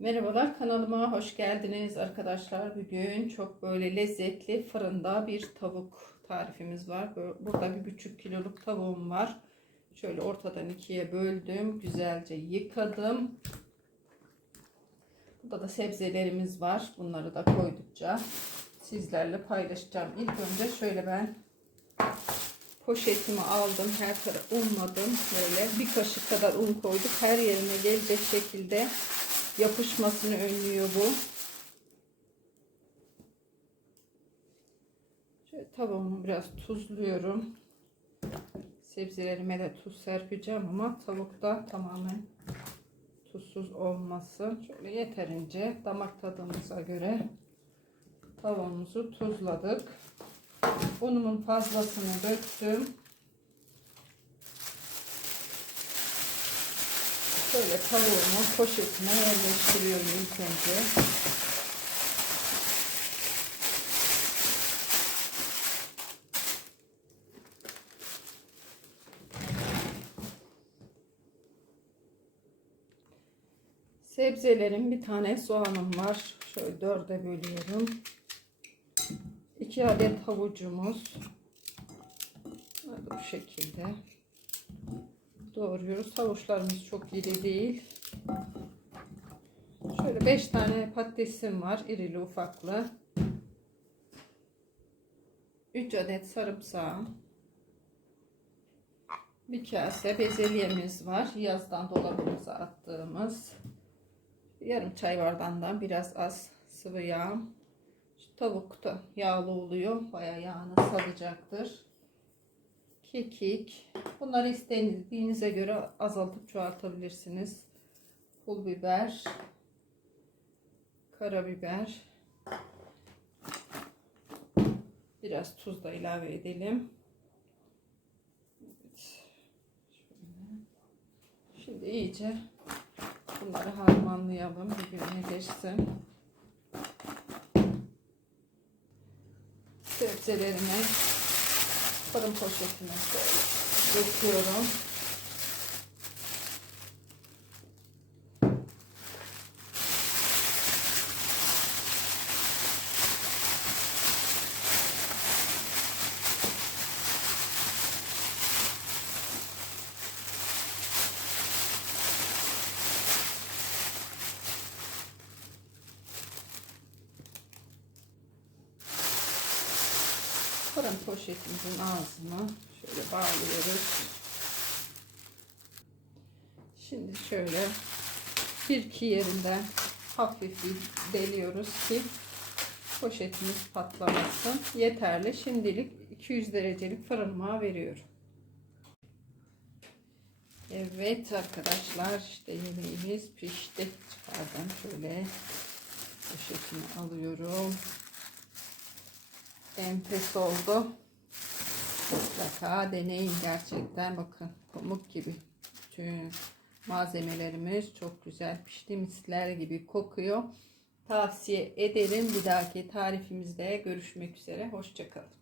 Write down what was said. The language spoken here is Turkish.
Merhabalar kanalıma hoş geldiniz arkadaşlar. Bugün çok böyle lezzetli fırında bir tavuk tarifimiz var. Burada bir buçuk kiloluk tavuğum var. Şöyle ortadan ikiye böldüm. Güzelce yıkadım. Burada da sebzelerimiz var. Bunları da koydukça sizlerle paylaşacağım. İlk önce şöyle ben poşetimi aldım. Her tarafı unladım. Böyle bir kaşık kadar un koyduk. Her yerine gelecek şekilde yapışmasını önlüyor bu. Şöyle tavuğumu biraz tuzluyorum. Sebzelerime de tuz serpeceğim ama tavukta tamamen tuzsuz olmasın. Şöyle yeterince damak tadımıza göre tavuğumuzu tuzladık. Unumun fazlasını döktüm. Şöyle tavuğumu poşetine yerleştiriyorum ilk önce. Sebzelerin bir tane soğanım var. Şöyle dörde bölüyorum. 2 adet havucumuz. Bu şekilde doğruyoruz. Havuçlarımız çok iri değil. Şöyle 5 tane patatesim var. irili ufaklı. 3 adet sarımsağım. Bir kase bezelyemiz var. Yazdan dolabımıza attığımız. Yarım çay bardağından biraz az sıvı yağ. Şu tavuk da yağlı oluyor. Bayağı yağını salacaktır. Kekik. Bunları istediğinize göre azaltıp çoğaltabilirsiniz. Pul biber. Karabiber. Biraz tuz da ilave edelim. Evet. Şimdi iyice bunları harmanlayalım. Birbirine geçsin. sebzelerimi fırın poşetine döküyorum. Fırın poşetimizin ağzını şöyle bağlıyoruz. Şimdi şöyle bir iki yerinden hafif bir deliyoruz ki poşetimiz patlamasın. Yeterli. Şimdilik 200 derecelik fırınıma veriyorum. Evet arkadaşlar işte yemeğimiz pişti. Çıkardım şöyle poşetimi alıyorum enfes oldu. Mutlaka deneyin gerçekten. Bakın pamuk gibi. Bütün malzemelerimiz çok güzel pişti. Misler gibi kokuyor. Tavsiye ederim. Bir dahaki tarifimizde görüşmek üzere. Hoşçakalın.